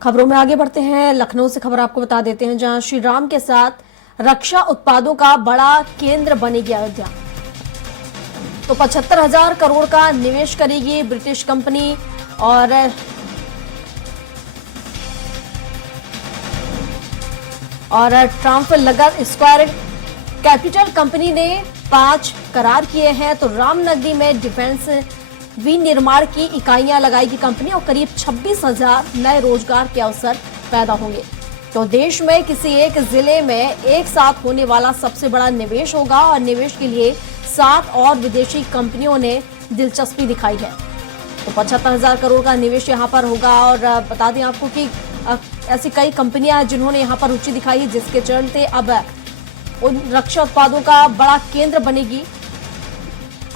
खबरों में आगे बढ़ते हैं। लखनऊ से खबर आपको बता देते हैं, जहां श्री राम के साथ रक्षा उत्पादों का बड़ा केंद्र बनेगी अयोध्या। तो 75,000 करोड़ का निवेश करेगी ब्रिटिश कंपनी और ट्रम्प लगत स्क्वायर कैपिटल कंपनी ने 5 करार किए हैं। तो रामनगरी में डिफेंस विनिर्माण की इकाइयां लगाएगी कंपनी और करीब 26,000 नए रोजगार के अवसर पैदा होंगे। तो देश में किसी एक जिले में एक साथ होने वाला सबसे बड़ा निवेश होगा और निवेश के लिए 7 और विदेशी कंपनियों ने दिलचस्पी दिखाई है। तो 75,000 करोड़ का निवेश यहां पर होगा और बता दें आपको कि ऐसी कई कंपनियां हैं जिन्होंने यहां पर रुचि दिखाई है, जिसके चलते अब उन रक्षा उत्पादों का बड़ा केंद्र बनेगी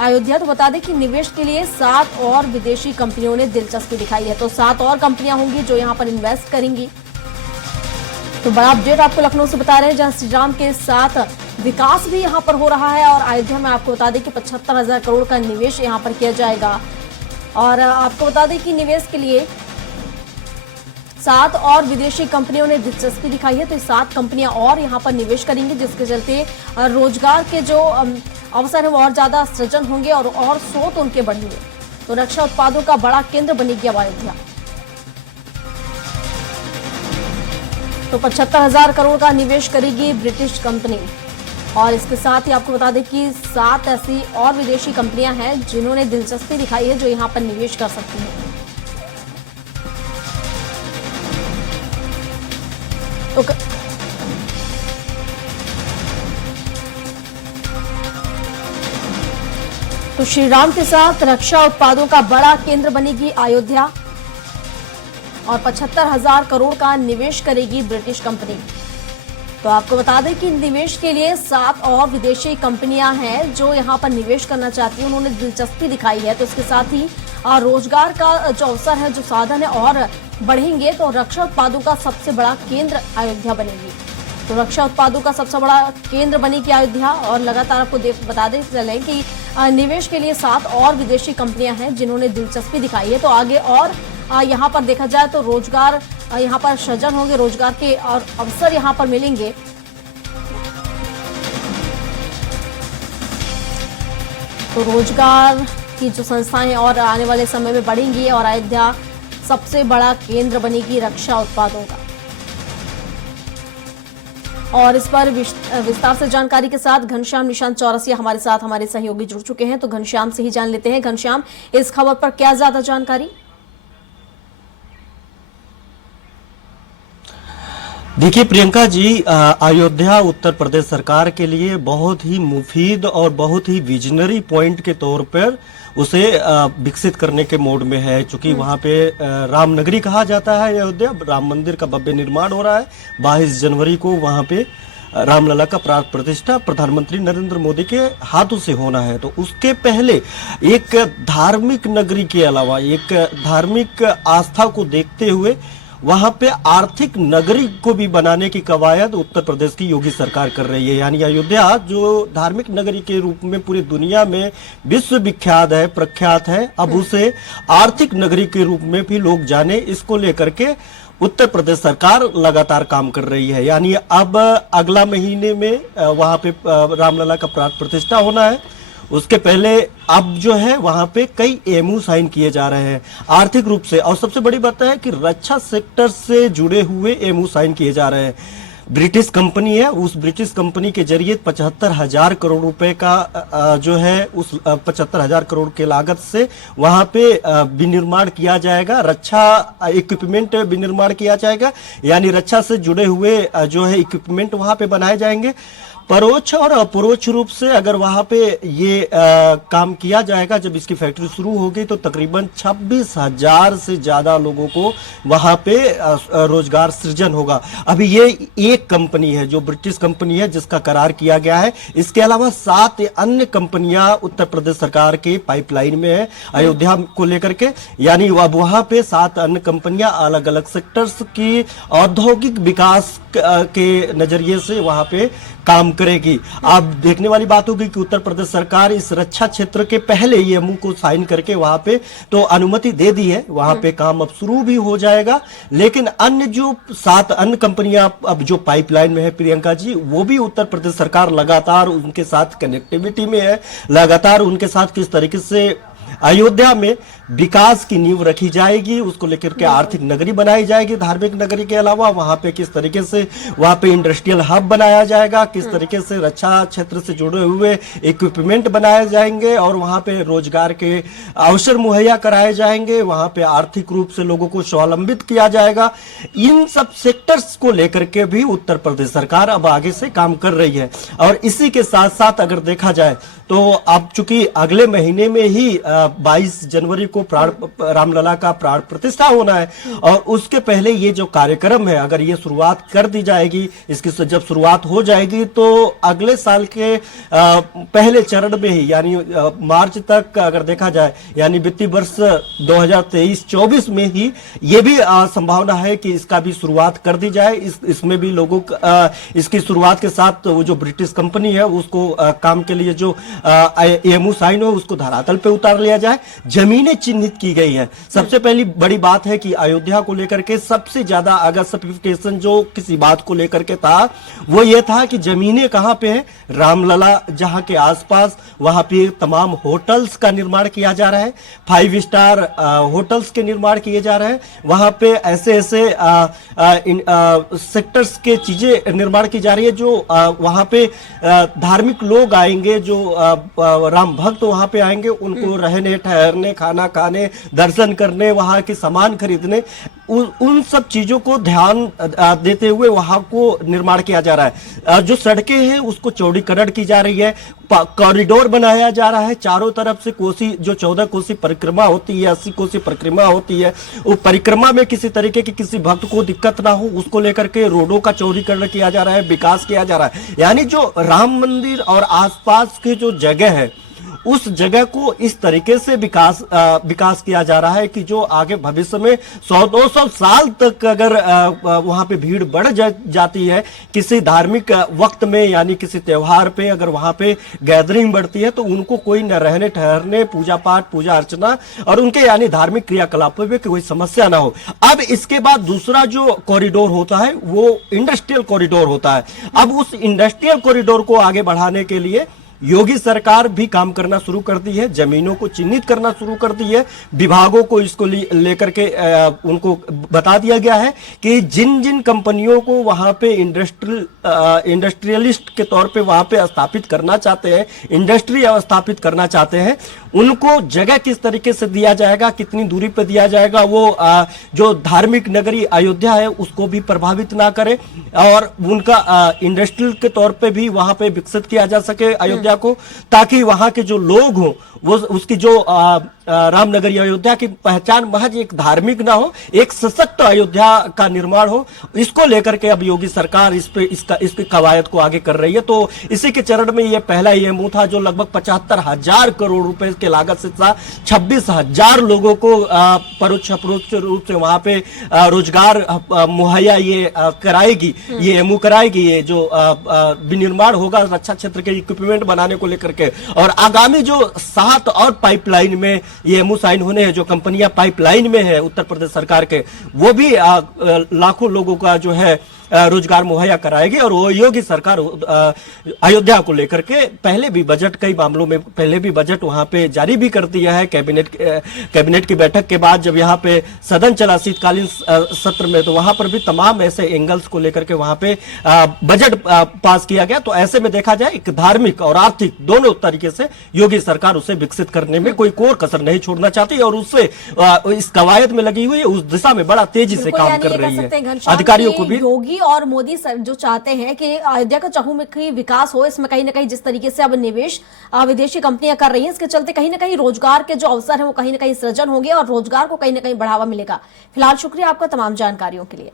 अयोध्या। तो बता दें कि निवेश के लिए 7 और विदेशी कंपनियों ने दिलचस्पी दिखाई है। तो 7 और कंपनियां होंगी जो यहां पर इन्वेस्ट करेंगी। तो बड़ा अपडेट आपको लखनऊ से बता रहे हैं, जहां श्री राम के साथ विकास भी यहां पर हो रहा है और अयोध्या में आपको बता दें कि 75,000 करोड़ का निवेश यहां पर किया जाएगा। और आपको बता दें कि निवेश के लिए 7 और विदेशी कंपनियों ने दिलचस्पी दिखाई है। तो 7 कंपनियां और यहां पर निवेश करेंगी, जिसके चलते रोजगार के जो अवसर है वो और ज्यादा सृजन होंगे और स्रोत उनके बढ़ेंगे। तो रक्षा उत्पादों का बड़ा केंद्र बनेगी अब अयोध्या। तो 75,000 करोड़ का निवेश करेगी ब्रिटिश कंपनी और इसके साथ ही आपको बता दें कि 7 ऐसी और विदेशी कंपनियां हैं जिन्होंने दिलचस्पी दिखाई है, जो यहां पर निवेश कर सकती हैं। तो श्री राम के साथ रक्षा उत्पादों का बड़ा केंद्र बनेगी अयोध्या और 75,000 करोड़ का निवेश करेगी ब्रिटिश कंपनी। तो आपको बता दें कि निवेश के लिए 7 और विदेशी कंपनियां हैं जो यहां पर निवेश करना चाहती हैं, उन्होंने दिलचस्पी दिखाई है। तो इसके साथ ही रोजगार का जो अवसर है, जो साधन है और बढ़ेंगे। तो रक्षा उत्पादों का सबसे बड़ा केंद्र अयोध्या बनेगी। तो रक्षा उत्पादों का सबसे बड़ा केंद्र बनेगी अयोध्या और लगातार आपको बता दें चले कि निवेश के लिए 7 और विदेशी कंपनियां हैं जिन्होंने दिलचस्पी दिखाई है। तो आगे और यहाँ पर देखा जाए तो रोजगार यहाँ पर सृजन होंगे, रोजगार के और अवसर यहाँ पर मिलेंगे। तो रोजगार की जो संस्थाएं और आने वाले समय में बढ़ेंगी और अयोध्या सबसे बड़ा केंद्र बनेगी रक्षा उत्पादों का। और इस पर विस्तार से जानकारी के साथ घनश्याम निशांत चौरसिया हमारे साथ हमारे सहयोगी जुड़ चुके हैं। तो घनश्याम से ही जान लेते हैं। घनश्याम, इस खबर पर क्या ज्यादा जानकारी? देखिए प्रियंका जी, अयोध्या उत्तर प्रदेश सरकार के लिए बहुत ही मुफीद और बहुत ही विजनरी पॉइंट के तौर पर उसे विकसित करने के मोड में है। चूंकि वहां पे रामनगरी कहा जाता है अयोध्या, राम मंदिर का भव्य निर्माण हो रहा है। 22 जनवरी को वहां पे रामलला का प्राण प्रतिष्ठा प्रधानमंत्री नरेंद्र मोदी के हाथों से होना है। तो उसके पहले एक धार्मिक नगरी के अलावा एक धार्मिक आस्था को देखते हुए वहां पे आर्थिक नगरी को भी बनाने की कवायद उत्तर प्रदेश की योगी सरकार कर रही है। यानी अयोध्या जो धार्मिक नगरी के रूप में पूरी दुनिया में विश्व विख्यात है, प्रख्यात है, अब उसे आर्थिक नगरी के रूप में भी लोग जाने, इसको लेकर के उत्तर प्रदेश सरकार लगातार काम कर रही है। यानी अब अगला महीने में वहां पे रामलला का प्राण प्रतिष्ठा होना है। उसके पहले अब जो है वहां पे कई एमओयू साइन किए जा रहे हैं आर्थिक रूप से, और सबसे बड़ी बात है कि रक्षा सेक्टर से जुड़े हुए एमओयू साइन किए जा रहे हैं। ब्रिटिश कंपनी है, उस ब्रिटिश कंपनी के जरिए 75,000 करोड़ रुपए का जो है उस 75,000 करोड़ के लागत से वहां पे विनिर्माण किया जाएगा, रक्षा इक्विपमेंट विनिर्माण किया जाएगा। यानी रक्षा से जुड़े हुए जो है इक्विपमेंट वहां पे बनाए जाएंगे। परोक्ष और अपरोक्ष रूप से अगर वहां पे ये काम किया जाएगा, जब इसकी फैक्ट्री शुरू होगी तो तकरीबन 26,000 से ज्यादा लोगों को वहां पे रोजगार सृजन होगा। अभी ये एक कंपनी है जो ब्रिटिश कंपनी है जिसका करार किया गया है। इसके अलावा 7 अन्य कंपनियां उत्तर प्रदेश सरकार के पाइपलाइन में है अयोध्या को लेकर के। यानी अब वहां पे 7 अन्य कंपनियां अलग अलग सेक्टर्स की औद्योगिक विकास के नजरिए से वहां पे काम करेगी। अब देखने वाली बात होगी कि उत्तर प्रदेश सरकार इस रक्षा क्षेत्र के पहले EMU को साइन करके वहां पे तो अनुमति दे दी है, वहां पे काम अब शुरू भी हो जाएगा। लेकिन अन्य जो 7 अन्य कंपनियां अब जो पाइपलाइन में है प्रियंका जी, वो भी उत्तर प्रदेश सरकार लगातार उनके साथ कनेक्टिविटी में है, लगातार उनके साथ किस तरीके से अयोध्या में विकास की नींव रखी जाएगी, उसको लेकर के आर्थिक नगरी बनाई जाएगी, धार्मिक नगरी के अलावा वहां पे किस तरीके से वहां पे इंडस्ट्रियल हब बनाया जाएगा, किस तरीके से रक्षा क्षेत्र से जुड़े हुए इक्विपमेंट बनाए जाएंगे और वहां पे रोजगार के अवसर मुहैया कराए जाएंगे, वहां पे आर्थिक रूप से लोगों को स्वावलंबित किया जाएगा। इन सब सेक्टर्स को लेकर के भी उत्तर प्रदेश सरकार अब आगे से काम कर रही है। और इसी के साथ साथ अगर देखा जाए तो अब चूंकि अगले महीने में ही 22 जनवरी को रामलला का प्राण प्रतिष्ठा होना है और उसके पहले ये जो कार्यक्रम है, अगर ये शुरुआत कर दी जाएगी, इसकी जब शुरुआत हो जाएगी तो अगले साल के पहले चरण में ही यानी मार्च तक अगर देखा जाए, यानी वित्तीय वर्ष 2023-24 में ही ये भी संभावना है कि इसका भी शुरुआत कर दी जाए। इसमें भी लोगों इसकी शुरुआत के साथ वो जो ब्रिटिश कंपनी है उसको काम के लिए जो EMU साइन हो उसको धरातल पे उतार लिया जाए। जमीनें चिन्हित की गई हैं। सबसे पहली बड़ी बात है कि अयोध्या को लेकर के सबसे ज्यादा अगर सफिकेशन जो किसी बात को लेकर के था वो ये था कि जमीनें कहां पे हैं, रामलला जहां के आसपास वहां पे तमाम होटल्स का निर्माण किया जा रहा है, 5 स्टार होटल्स के निर्माण किए जा रहे हैं, वहां पे ऐसे ऐसे सेक्टर्स के चीजें निर्माण की जा रही है जो वहां पे धार्मिक लोग आएंगे, जो राम भक्त वहां पे आएंगे, उनको रहने ठहरने, खाना खाने, दर्शन करने, वहां के सामान खरीदने, उन सब चीजों को ध्यान देते हुए वहां को निर्माण किया जा रहा है। जो सड़कें हैं उसको चौड़ीकरण की जा रही है, कॉरिडोर बनाया जा रहा है, चारों तरफ से कोसी जो 14 कोसी परिक्रमा होती है, 80 कोसी परिक्रमा होती है, वो परिक्रमा में किसी तरीके की किसी भक्त को दिक्कत ना हो उसको लेकर के रोडों का चौड़ीकरण किया जा रहा है, विकास किया जा रहा है। यानी जो राम मंदिर और आसपास के जो जगह है उस जगह को इस तरीके से विकास किया जा रहा है कि जो आगे भविष्य में 100-200 साल तक अगर वहां पे भीड़ बढ़ जाती है किसी धार्मिक वक्त में, यानी किसी त्योहार पे अगर वहां पे गैदरिंग बढ़ती है तो उनको कोई न रहने ठहरने, पूजा पाठ, पूजा अर्चना और उनके यानी धार्मिक क्रियाकलापों में कोई समस्या ना हो। अब इसके बाद दूसरा जो कॉरिडोर होता है वो इंडस्ट्रियल कॉरिडोर होता है। अब उस इंडस्ट्रियल कॉरिडोर को आगे बढ़ाने के लिए योगी सरकार भी काम करना शुरू कर दी है, जमीनों को चिन्हित करना शुरू कर दी है, विभागों को इसको लेकर के उनको बता दिया गया है कि जिन जिन कंपनियों को वहां पे इंडस्ट्रियलिस्ट के तौर पे वहां पे स्थापित करना चाहते हैं, इंडस्ट्री स्थापित करना चाहते हैं, उनको जगह किस तरीके से दिया जाएगा, कितनी दूरी पे दिया जाएगा, वो जो धार्मिक नगरी अयोध्या है उसको भी प्रभावित ना करे और उनका इंडस्ट्रियल के तौर पे भी वहां पे विकसित किया जा सके अयोध्या को, ताकि वहां के जो लोग हों वो उसकी जो रामनगरी अयोध्या की पहचान महज एक धार्मिक ना हो, एक सशक्त अयोध्या का निर्माण हो। इसको लेकर के अब योगी सरकार इसकी कवायद को आगे कर रही है। तो इसी के चरण में ये पहला EMU था जो लगभग 75,000 करोड़ रुपए के लागत से था। 26,000 लोगों को परोक्ष अपरोक्ष रूप से वहां पे रोजगार मुहैया ये कराएगी, ये EMU कराएगी, ये जो विनिर्माण होगा रक्षा क्षेत्र के इक्विपमेंट बनाने को लेकर के। और आगामी जो 7 और पाइपलाइन में EMU साइन होने हैं, जो कंपनियां पाइपलाइन में है उत्तर प्रदेश सरकार के, वो भी लाखों लोगों का जो है रोजगार मुहैया कराएगी। और वो योगी सरकार अयोध्या को लेकर के पहले भी बजट, कई मामलों में पहले भी बजट वहां पे जारी भी कर दिया है। कैबिनेट की बैठक के बाद जब यहाँ पे सदन चला शीतकालीन सत्र में, तो वहां पर भी तमाम ऐसे एंगल्स को लेकर के वहां पे बजट पास किया गया। तो ऐसे में देखा जाए एक धार्मिक और आर्थिक दोनों तरीके से योगी सरकार उसे विकसित करने में कोई कोर कसर नहीं छोड़ना चाहती और उससे इस कवायद में लगी हुई है, उस दिशा में बड़ा तेजी से काम कर रही है। अधिकारियों को भी योगी और मोदी सर जो चाहते हैं कि अयोध्या का चहुमुखी विकास हो, इसमें कहीं ना कहीं जिस तरीके से अब निवेश विदेशी कंपनियां कर रही हैं, इसके चलते कहीं ना कहीं रोजगार के जो अवसर हैं वो कहीं ना कहीं सृजन होंगे और रोजगार को कहीं ना कहीं बढ़ावा मिलेगा। फिलहाल शुक्रिया आपका तमाम जानकारियों के लिए।